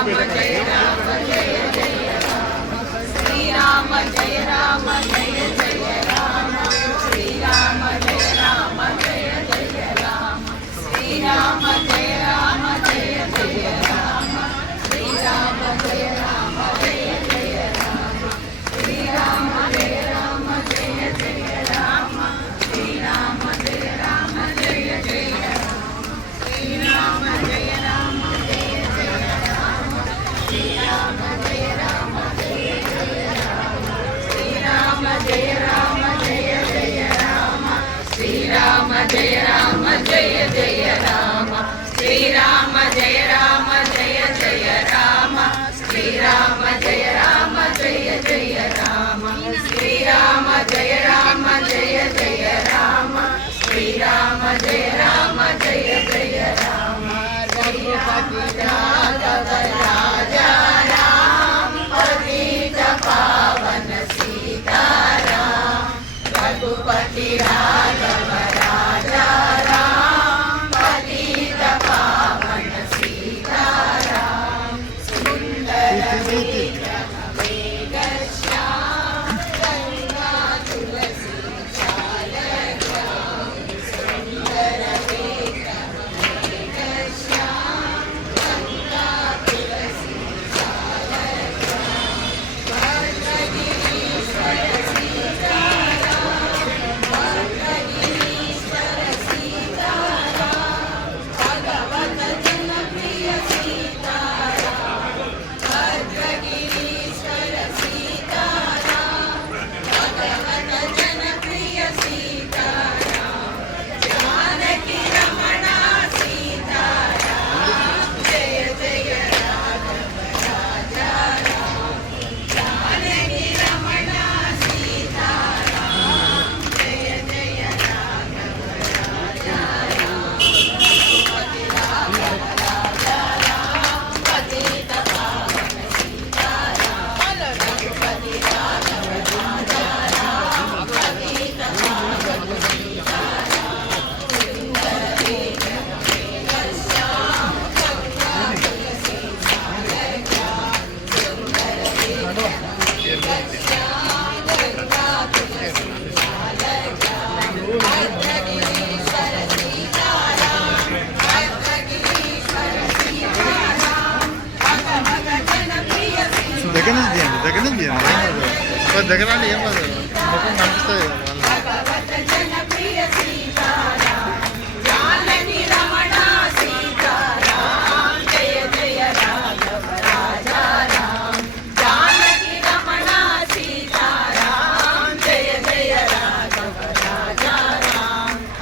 जय राम जय जय राम श्री राम जय राम जय जय राम श्री राम जय राम जय जय राम श्री राम जय राम जय जय राम श्री राम जय राम जय जय राम रघुपति राघव राजा राम पतित पावन सीताराम रघुपति राघव దగ్గర నుంచి దగ్గర ఏం కాదు ముఖం కనిపిస్తుంది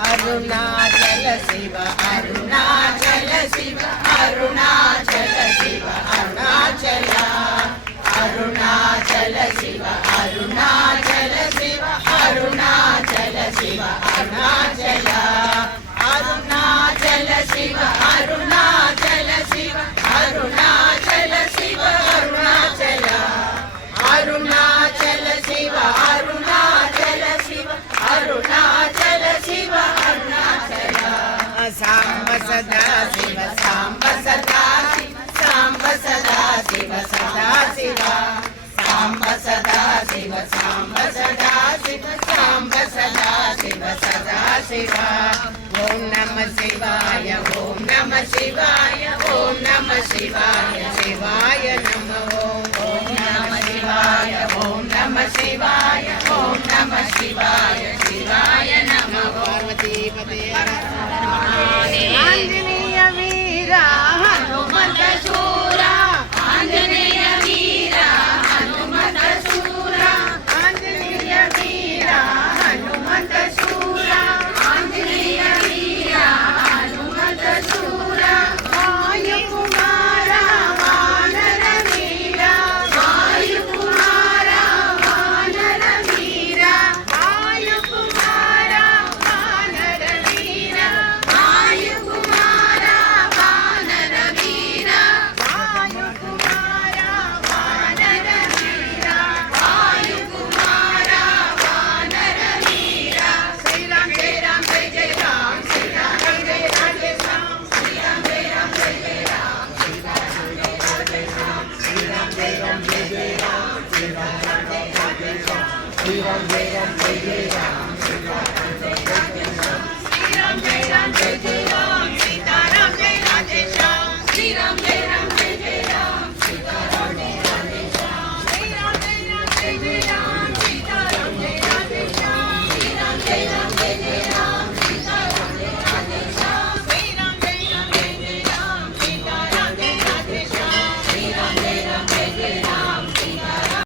अरुणाचल शिव अरुणाचल शिव अरुणाचल शिव अरुणाचल अरुणाचल शिव अरुणाचल शिव अरुणाचल शिव अरुणाचल अरुणाचल शिव अरुणाचल शिव अरुणाचल शिव अरुणाचल अरुणाचल शिव अरुणाचल शिव अरुणाचल शिव अरुणाचल सांब सदा शिव सांब सदा शिव सांब सदा शिव सदा शिव सांब सदा शिव सांब सदा शिव सांब सदा शिव सदा शिव ओम नमः शिवाय ओम नमः शिवाय ओम नमः शिवाय शिवाय नमः ओम नमः शिवाय ओम नमः शिवाय ओम नमः शिवाय शिवाय नमः पार्वती पते